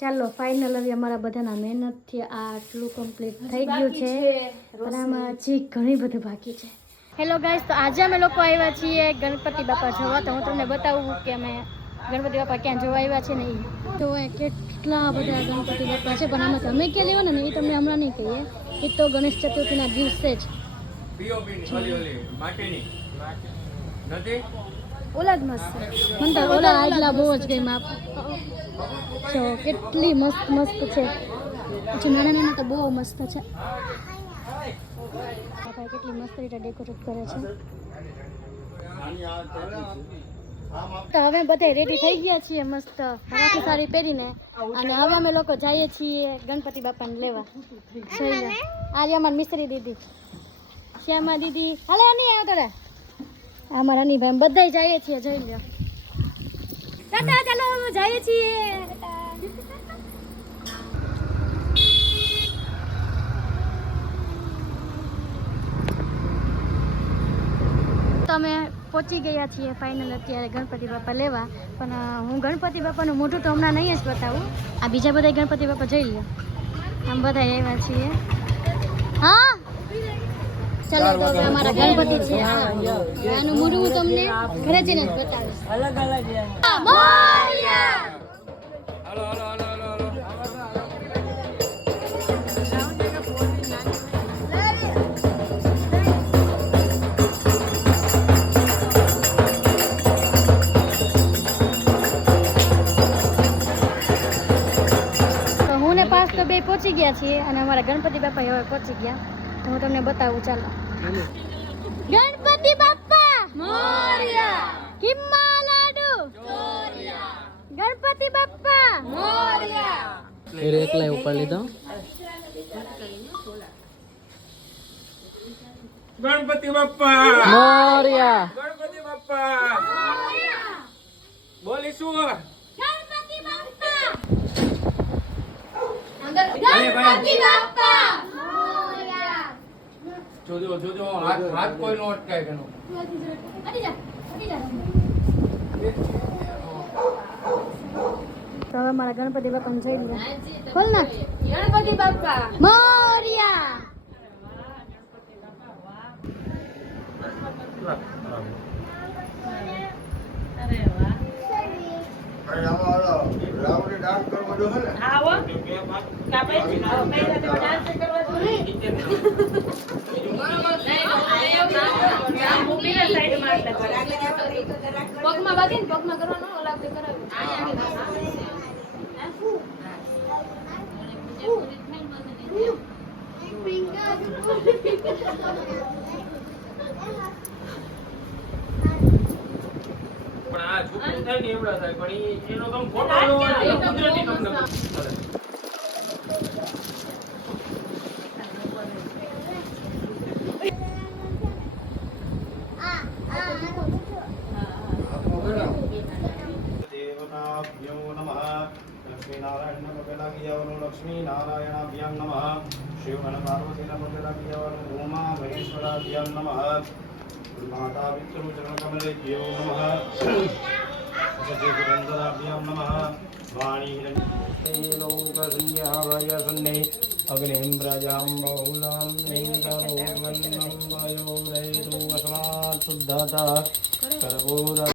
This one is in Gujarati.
ચાલો ફાઇનલ હવે અમારા બધાના મહેનતથી આ આટલું કમ્પ્લીટ થઈ ગયું છે. પણ આમાં હજી ઘણી બધું બાકી છે. હેલો ગાઈસ તો આજે અમે લોકો આવ્યા છીએ ગણપતિ બાપા જોવા. તો હું તમને બતાવું કે અમે ગણપતિ બાપા ક્યાં જોવા આવ્યા છે ને એ તો એ કેટલા બધા ગણપતિ બાપા છે પણ આમાં તમે ક્યાં લેવાના ને? એ તમને હમણાં નહીં કહીએ. એ તો ગણેશ ચતુર્થીના દિવસે જ. પીઓપી ની ઓલી ઓલી માટીની. નથી? ઓલા જ મસ્ત. છે તો ઓલા આટલા બહુ જ ગઈ માપ જો, કેટલી મસ્ત મસ્ત છે. પછી નાના નાના તો બહુ મસ્ત છે. બાપા કેટલી મસ્ત રીતે ડેકોરેટ કરે છે. તો હવે બધા રેડી થઈ ગયા છીએ મસ્ત. રાખી સાડી પહેરીને. અને હવે અમે લોકો જઈએ છીએ ગણપતિ બાપાને લેવા. અમારી મિસ્ત્રી દીદી. શ્યામા દીદી. હાલે નહીં આવતો અમારા ભાઈ બધા જઈએ છીએ, જોઈ લો ટાટા ચાલો જઈએ છીએ. તમે પહોંચી ગયા છીએ ફાઇનલ અત્યારે ગણપતિ બાપા લેવા, પણ હું ગણપતિ બાપાનું મોઢું તો હમણાં નહીં જ બતાવું. આ બીજા બધા ગણપતિ બાપા જોઈ લો આમ બધા આવ્યા છીએ. હા? ચાલો તો હવે અમારા ગણપતિ છે. આ. આનું મૂળ હું તમને ઘરે જઈને જ બતાવીશ. અલગ અલગ મોરયા! હાલો હાલો હાલો હાલો હાલો. તો હું ને પાસ તો બે પહોંચી ગયા છીએ અને અમારા ગણપતિ બાપા હવે પહોંચી ગયા. તો હું તમને બતાવું ચાલો. ગણપતિ બાપા મોરયા કિમ્મા લાડુ ગણપતિ બાપા મોરયા એકલા ઉપર લીધો ગણપતિ બાપ્પા મોરિયા ગણપતિ બાપ્પા બોલીશું ગણપતિ બાપા ગણપતિ બાપા મોરયા જોજો જોજો હાથ હાથ કોઈ નો અટકાય તેનો અડી જા અડી જા. તો હવે મારા ગણપતિ બાપાને જોઈ લે ખોલ નાખ ગણપતિ બાપા. મોરિયા. પગમાં બાંધીને પગમાં કરવાનો ઓલા આપણે પણ આ થાય ને એવડા થાય પણ એનો તમે ફોટો જોવો લક્ષ્મીનારાયણાભ્યો નમઃ લક્ષ્મીનારાયણ પગલાગીયાવનો લક્ષ્મીનારાયણાભ્યામ નમઃ શિવગણ પાર્વતીના પગલાગીયાવનો ઉમા મહેશ્વરાભ્યામ નમઃ માતા પિતૃચરણકમલેભ્યો નમઃ સજીગુરંધરાભ્યામ નમઃ વાણી લોકસંજ્ઞાવયસન્ને અગ્નિમ પ્રજામ બહુલામ કરોવન્નમ વયો રૈતુ વસમાત શુદ્ધતા કરપૂર